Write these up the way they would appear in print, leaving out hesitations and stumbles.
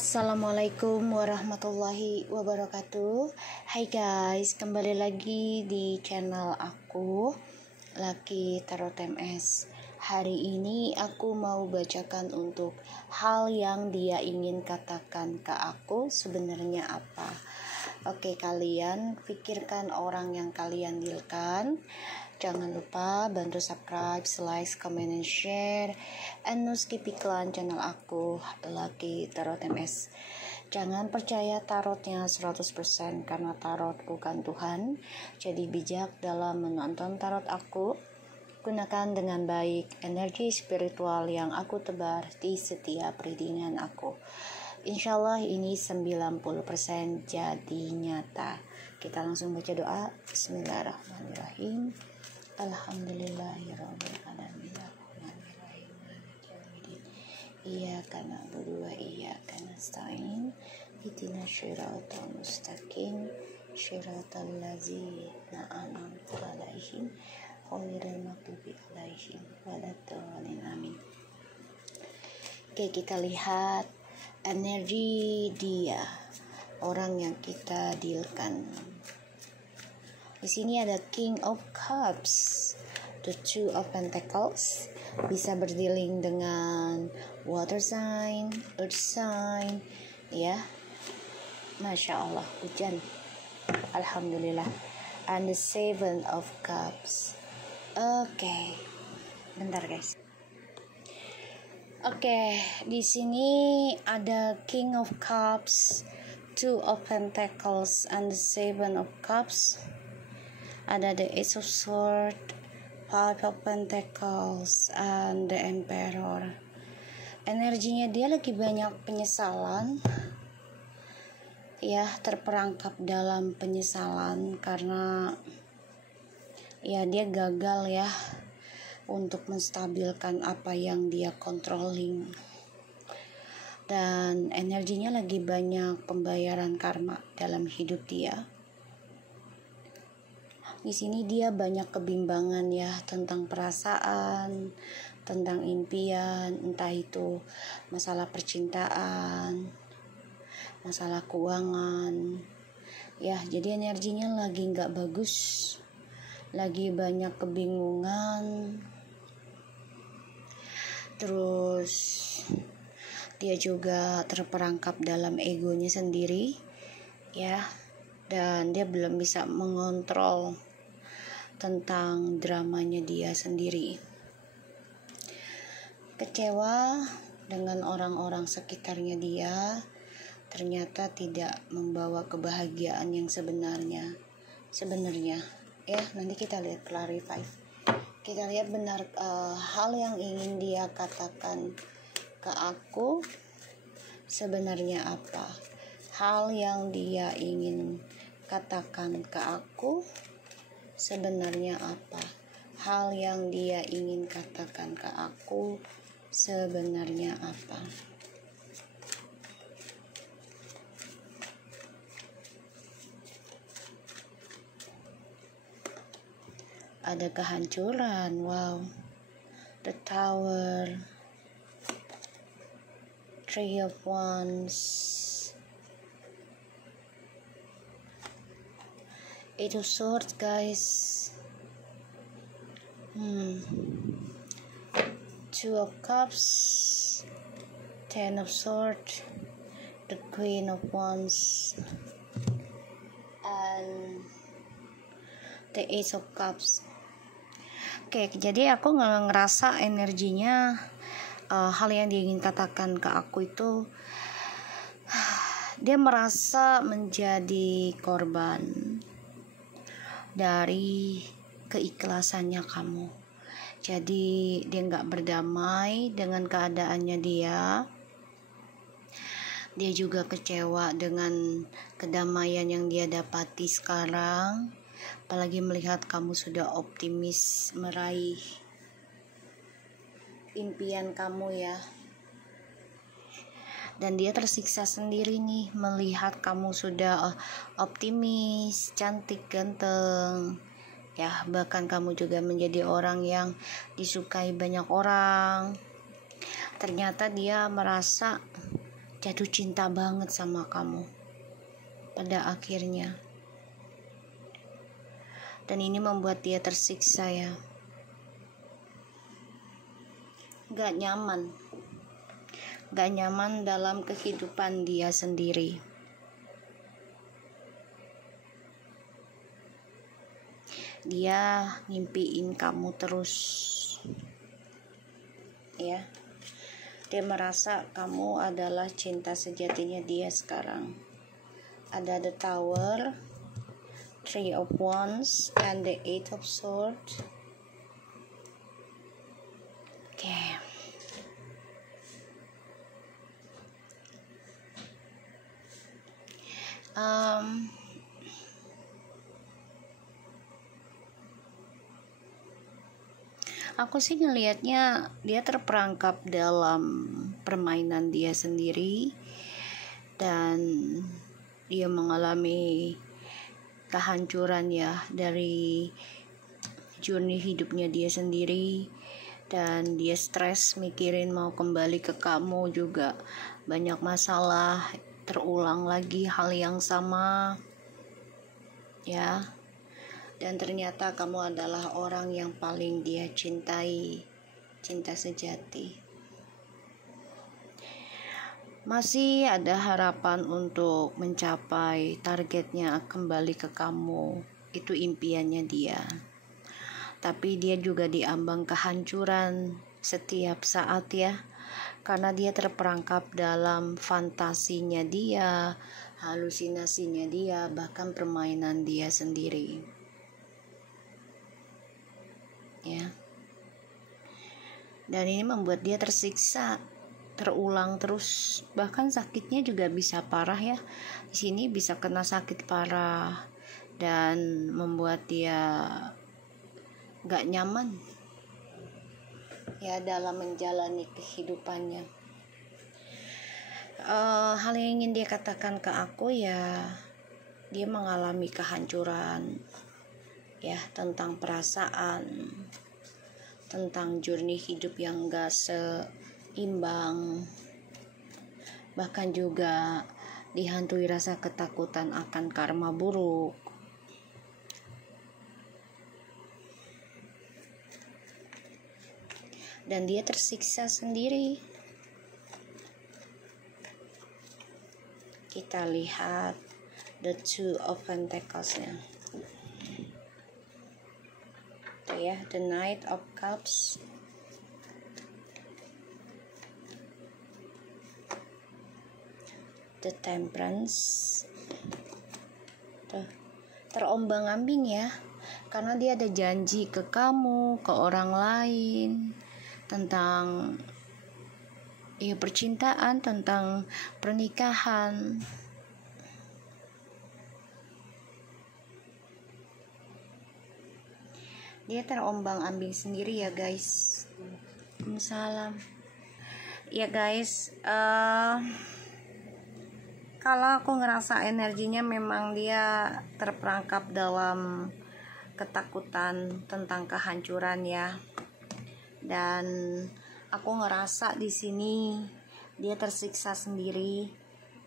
Assalamualaikum warahmatullahi wabarakatuh. Hai guys, kembali lagi di channel aku, Lucky Tarot MS. Hari ini aku mau bacakan untuk hal yang dia ingin katakan ke aku sebenarnya apa. Oke, kalian pikirkan orang yang kalian dealkan. Jangan lupa bantu subscribe, like, comment, and share. And no skip iklan channel aku, Lucky Tarot MS. Jangan percaya tarotnya 100% karena tarot bukan Tuhan. Jadi bijak dalam menonton tarot aku. Gunakan dengan baik energi spiritual yang aku tebar di setiap readingan aku. Insyaallah ini 90% jadi nyata. Kita langsung baca doa. Bismillahirrahmanirrahim. Alhamdulillahirabbil alamin. Iyyaka na'budu wa iyyaka nasta'in. Ihdinas shiratal mustaqim. Shiratal ladzina an'amta 'alaihim ghairil maghdubi 'alaihim waladdallin. Amin. Oke, kita lihat energi dia, orang yang kita dealkan. Di sini ada King of Cups, the Two of Pentacles, bisa berdealing dengan water sign, earth sign, ya. Masya Allah, hujan. Alhamdulillah. And the Seven of Cups. Oke. Bentar guys. Oke, di sini ada King of Cups, Two of Pentacles, and the Seven of Cups. Ada the Ace of Swords, Five of Pentacles, and the Emperor. Energinya dia lagi banyak penyesalan, ya, terperangkap dalam penyesalan karena ya dia gagal ya untuk menstabilkan apa yang dia controlling. Dan energinya lagi banyak pembayaran karma dalam hidup dia. Di sini dia banyak kebimbangan ya tentang perasaan, tentang impian, entah itu masalah percintaan, masalah keuangan. Ya, jadi energinya lagi nggak bagus, lagi banyak kebingungan. Terus dia juga terperangkap dalam egonya sendiri, ya, dan dia belum bisa mengontrol tentang dramanya dia sendiri. Kecewa dengan orang-orang sekitarnya dia, ternyata tidak membawa kebahagiaan yang sebenarnya, ya. Nanti kita lihat clarify, kita lihat benar hal yang ingin dia katakan ke aku sebenarnya apa. Hal yang dia ingin katakan ke aku sebenarnya apa? Hal yang dia ingin katakan ke aku sebenarnya apa? Ada kehancuran, wow. The Tower, Three of Wands, Eight of Swords, guys. Two of Cups, Ten of Swords, the Queen of Wands, and the Ace of Cups. Oke, jadi aku ngerasa energinya hal yang dia ingin katakan ke aku itu dia merasa menjadi korban dari keikhlasannya kamu. Jadi dia nggak berdamai dengan keadaannya dia. Dia juga kecewa dengan kedamaian yang dia dapati sekarang. Apalagi melihat kamu sudah optimis meraih impian kamu ya. Dan dia tersiksa sendiri nih melihat kamu sudah optimis, cantik, ganteng. Ya, bahkan kamu juga menjadi orang yang disukai banyak orang. Ternyata dia merasa jatuh cinta banget sama kamu pada akhirnya. Dan ini membuat dia tersiksa ya. Gak nyaman dalam kehidupan dia sendiri. Dia ngimpiin kamu terus ya. Dia merasa kamu adalah cinta sejatinya dia sekarang. Ada the Tower, Three of Wands, and the Eight of Swords. Oke. Aku sih ngelihatnya dia terperangkap dalam permainan dia sendiri, dan dia mengalami kehancuran ya dari journey hidupnya dia sendiri, dan dia stres mikirin mau kembali ke kamu juga banyak masalah, terulang lagi hal yang sama ya. Dan ternyata kamu adalah orang yang paling dia cintai, cinta sejati. Masih ada harapan untuk mencapai targetnya kembali ke kamu. Itu impiannya dia. Tapi dia juga diambang kehancuran setiap saat ya. Karena dia terperangkap dalam fantasinya dia, halusinasinya dia, bahkan permainan dia sendiri. Ya. Dan ini membuat dia tersiksa, terulang terus, bahkan sakitnya juga bisa parah ya. Di sini bisa kena sakit parah dan membuat dia gak nyaman ya dalam menjalani kehidupannya. Hal yang ingin dia katakan ke aku ya, dia mengalami kehancuran ya, tentang perasaan, tentang journey hidup yang gak seimbang, bahkan juga dihantui rasa ketakutan akan karma buruk. Dan dia tersiksa sendiri. Kita lihat the Two of Pentacles-nya. Ya, the Knight of Cups, the Temperance. Terombang-ambing ya, karena dia ada janji ke kamu, ke orang lain, tentang ya percintaan, tentang pernikahan. Dia terombang-ambing sendiri ya guys. Salam ya guys. Kalau aku ngerasa energinya memang dia terperangkap dalam ketakutan tentang kehancuran ya. Dan aku ngerasa di sini dia tersiksa sendiri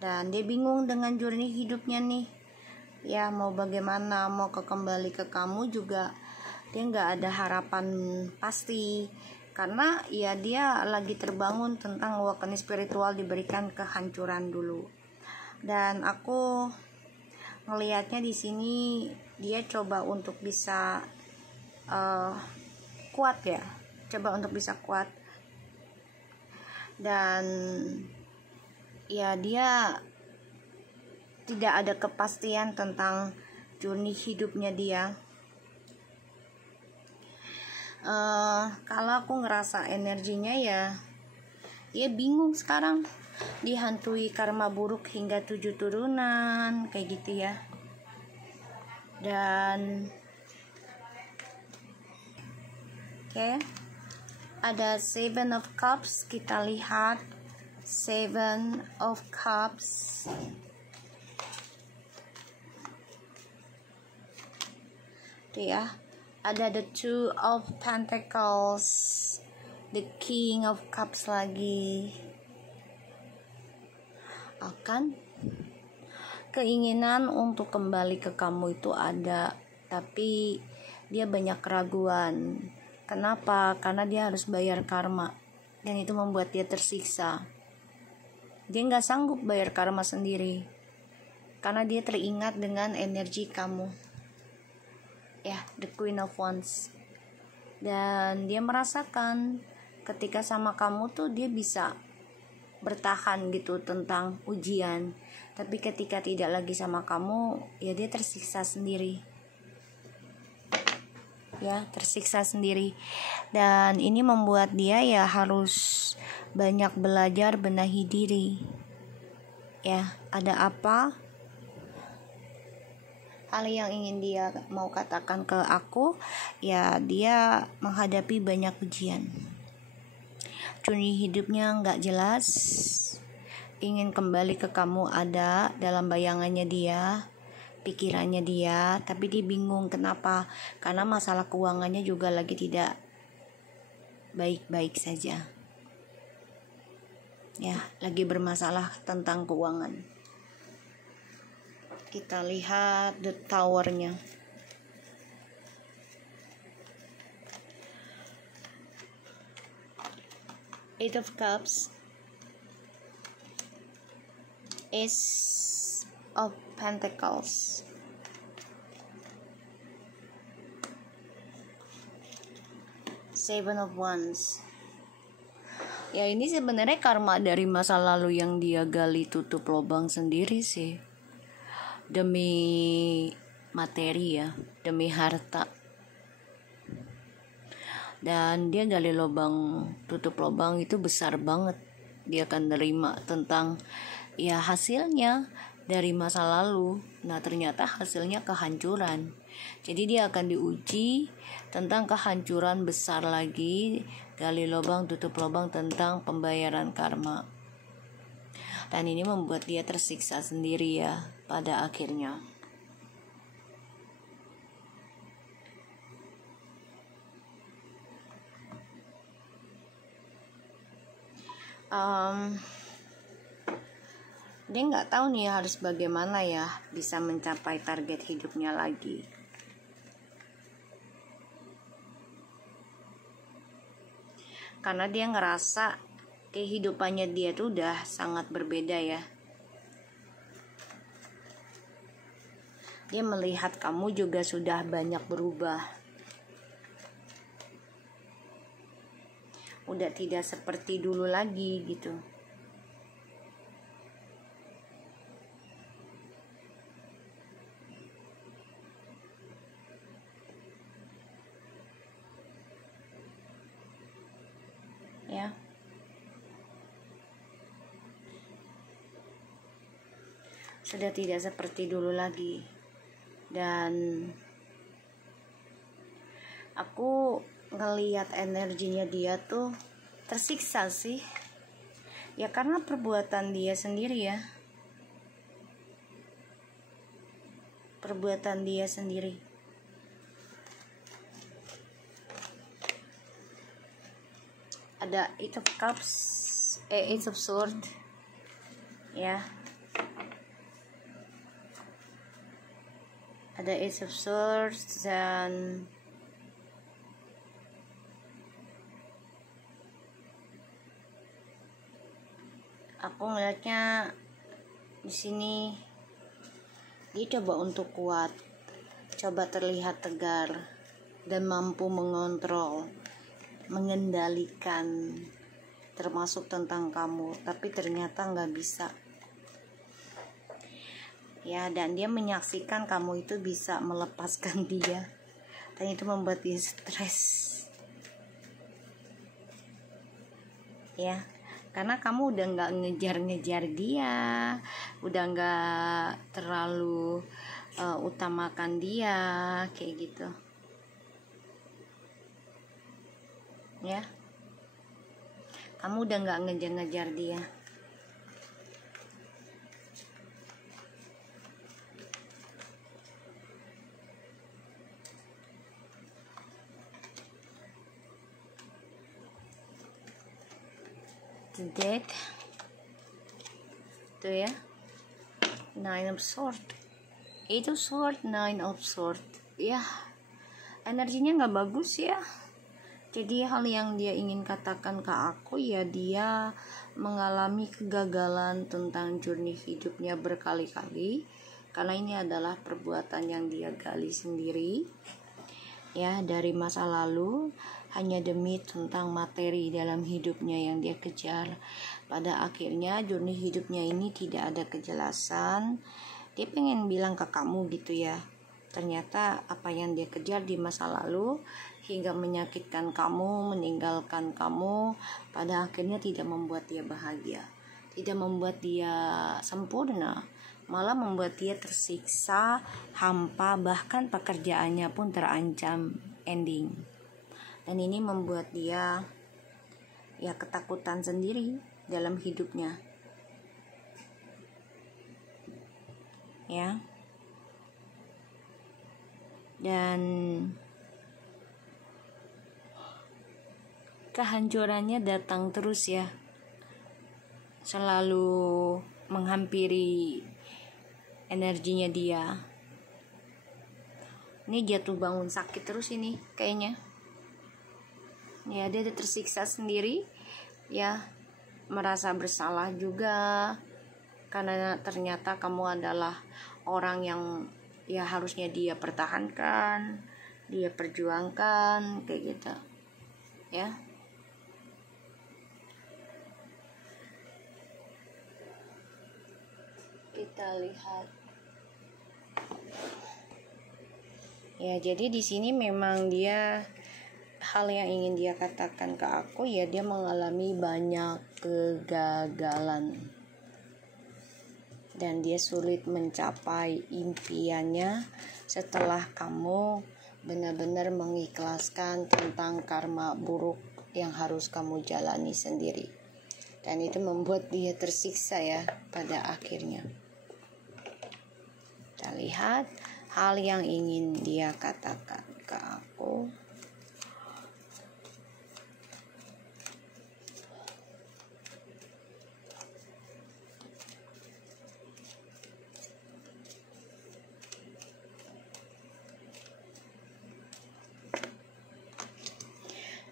dan dia bingung dengan journey hidupnya nih. Ya mau bagaimana, mau kembali ke kamu juga dia nggak ada harapan pasti, karena ya dia lagi terbangun tentang awakening spiritual, diberikan kehancuran dulu. Dan aku ngelihatnya di sini dia coba untuk bisa kuat ya, coba untuk bisa kuat, dan ya dia tidak ada kepastian tentang journey hidupnya dia. Kalau aku ngerasa energinya ya dia bingung sekarang, dihantui karma buruk hingga 7 turunan kayak gitu ya. Dan oke, ada Seven of Cups. Kita lihat Seven of Cups. Tuh ya, ada the Two of Pentacles, the King of Cups lagi. akan keinginan untuk kembali ke kamu itu ada, tapi dia banyak keraguan. Kenapa? Karena dia harus bayar karma, dan itu membuat dia tersiksa. Dia nggak sanggup bayar karma sendiri, karena dia teringat dengan energi kamu, ya, the Queen of Wands. Dan dia merasakan ketika sama kamu tuh dia bisa bertahan gitu tentang ujian, tapi ketika tidak lagi sama kamu, ya dia tersiksa sendiri, ya, tersiksa sendiri. Dan ini membuat dia ya harus banyak belajar benahi diri. Ya, ada apa hal yang ingin dia mau katakan ke aku, ya dia menghadapi banyak ujian. Journey hidupnya nggak jelas, ingin kembali ke kamu ada dalam bayangannya dia, pikirannya dia, tapi dia bingung kenapa, karena masalah keuangannya juga lagi tidak baik-baik saja, ya, lagi bermasalah tentang keuangan. Kita lihat the towernya. Eight of Cups, Ace of Pentacles, Seven of Wands. Ya, ini sebenarnya karma dari masa lalu yang dia gali tutup lubang sendiri sih, demi materi ya, demi harta. Dan dia gali lubang, tutup lubang itu besar banget. Dia akan nerima tentang ya hasilnya dari masa lalu. Nah, ternyata hasilnya kehancuran. Jadi dia akan diuji tentang kehancuran besar lagi, gali lubang, tutup lubang tentang pembayaran karma. Dan ini membuat dia tersiksa sendiri ya pada akhirnya. Dia nggak tahu nih harus bagaimana ya bisa mencapai target hidupnya lagi. Karena dia ngerasa kehidupannya dia tuh udah sangat berbeda ya. Dia melihat kamu juga sudah banyak berubah. Udah tidak seperti dulu lagi gitu. Ya. Sudah tidak seperti dulu lagi. Dan aku ngelihat energinya dia tuh tersiksa sih. Ya karena perbuatan dia sendiri ya. Perbuatan dia sendiri. Ada Eight of Cups, Eight of Swords, ya. Ada Eight of Swords dan aku ngeliatnya di sini dia coba untuk kuat, coba terlihat tegar dan mampu mengontrol, mengendalikan, termasuk tentang kamu, tapi ternyata nggak bisa. Ya, dan dia menyaksikan kamu itu bisa melepaskan dia, dan itu membuat dia stres. Ya, karena kamu udah nggak ngejar-ngejar dia, udah nggak terlalu utamakan dia, kayak gitu. Ya, kamu udah nggak ngejar-ngejar dia. The Death, Tuh ya, Nine of Swords. Itu sword, Nine of Swords. Ya, energinya nggak bagus ya. Jadi hal yang dia ingin katakan ke aku ya, dia mengalami kegagalan tentang journey hidupnya berkali-kali, karena ini adalah perbuatan yang dia gali sendiri ya dari masa lalu, hanya demi tentang materi dalam hidupnya yang dia kejar. Pada akhirnya journey hidupnya ini tidak ada kejelasan. Dia pengen bilang ke kamu gitu ya, ternyata apa yang dia kejar di masa lalu hingga menyakitkan kamu, meninggalkan kamu, pada akhirnya tidak membuat dia bahagia, tidak membuat dia sempurna, malah membuat dia tersiksa, hampa, bahkan pekerjaannya pun terancam ending. Dan ini membuat dia ya ketakutan sendiri dalam hidupnya. Ya. Dan kehancurannya datang terus ya, selalu menghampiri energinya dia. Ini jatuh bangun sakit terus ini kayaknya ya, dia tersiksa sendiri ya, merasa bersalah juga karena ternyata kamu adalah orang yang ya harusnya dia pertahankan, dia perjuangkan, kayak gitu ya. Kita lihat ya, jadi di sini memang dia, hal yang ingin dia katakan ke aku ya, dia mengalami banyak kegagalan dan dia sulit mencapai impiannya setelah kamu benar-benar mengikhlaskan tentang karma buruk yang harus kamu jalani sendiri. Dan itu membuat dia tersiksa ya pada akhirnya. Kita lihat hal yang ingin dia katakan ke aku.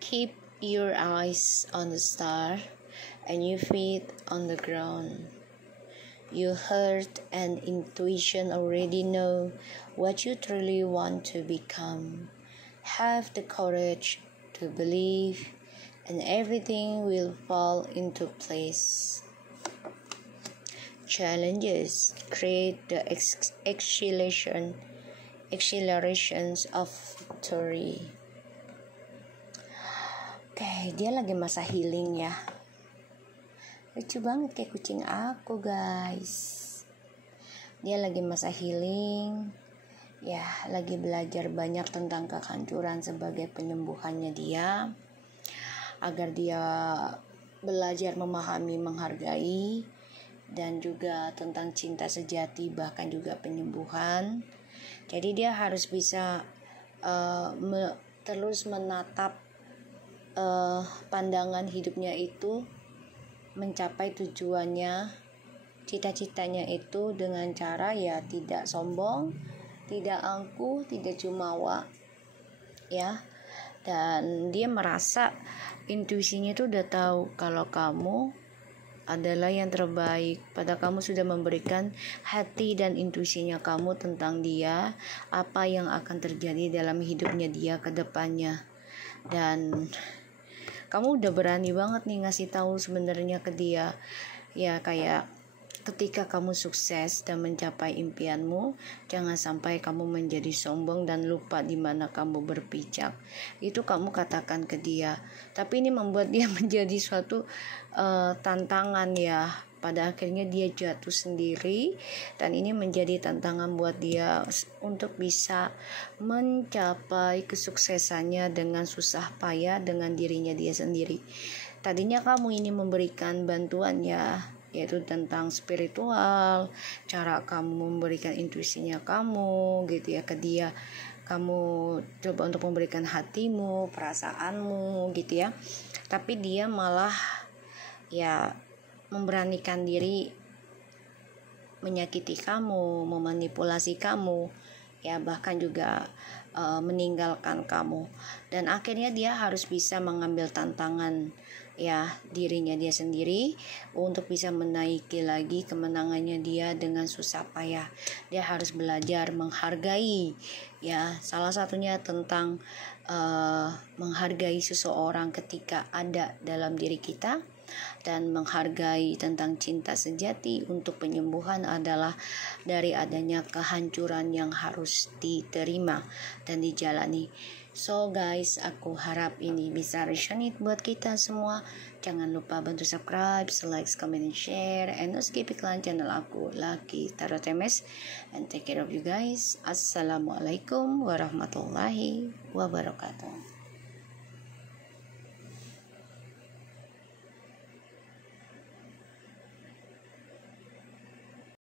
Keep your eyes on the star and your feet on the ground. Your heart and intuition already know what you truly want to become. Have the courage to believe and everything will fall into place. Challenges create the accelerations of victory. Oke, dia lagi masa healing ya. Lucu banget kayak kucing aku guys. Dia lagi masa healing ya, lagi belajar banyak tentang kehancuran sebagai penyembuhannya dia, agar dia belajar memahami, menghargai, dan juga tentang cinta sejati, bahkan juga penyembuhan. Jadi dia harus bisa terus menatap pandangan hidupnya itu, mencapai tujuannya, cita-citanya itu dengan cara ya tidak sombong, tidak angkuh, tidak jumawa ya. Dan dia merasa intuisinya itu udah tahu kalau kamu adalah yang terbaik, pada kamu sudah memberikan hati dan intuisinya kamu tentang dia, apa yang akan terjadi dalam hidupnya dia ke depannya. Dan kamu udah berani banget nih ngasih tahu sebenarnya ke dia ya, kayak ketika kamu sukses dan mencapai impianmu, jangan sampai kamu menjadi sombong dan lupa di mana kamu berpijak. Itu kamu katakan ke dia. Tapi ini membuat dia menjadi suatu tantangan ya. Pada akhirnya dia jatuh sendiri, dan ini menjadi tantangan buat dia untuk bisa mencapai kesuksesannya dengan susah payah dengan dirinya dia sendiri. Tadinya kamu ini memberikan bantuan ya, yaitu tentang spiritual, cara kamu memberikan intuisinya kamu gitu ya ke dia. Kamu coba untuk memberikan hatimu, perasaanmu gitu ya. Tapi dia malah ya memberanikan diri menyakiti kamu, memanipulasi kamu, ya bahkan juga meninggalkan kamu. Dan akhirnya dia harus bisa mengambil tantangan ya dirinya dia sendiri untuk bisa menaiki lagi kemenangannya dia dengan susah payah. Dia harus belajar menghargai, ya salah satunya tentang menghargai seseorang ketika ada dalam diri kita, dan menghargai tentang cinta sejati untuk penyembuhan adalah dari adanya kehancuran yang harus diterima dan dijalani. So guys, aku harap ini bisa resonate buat kita semua. Jangan lupa bantu subscribe, like, comment, and share, and skip iklan channel aku, Lucky Tarot MS. And take care of you guys. Assalamualaikum warahmatullahi wabarakatuh.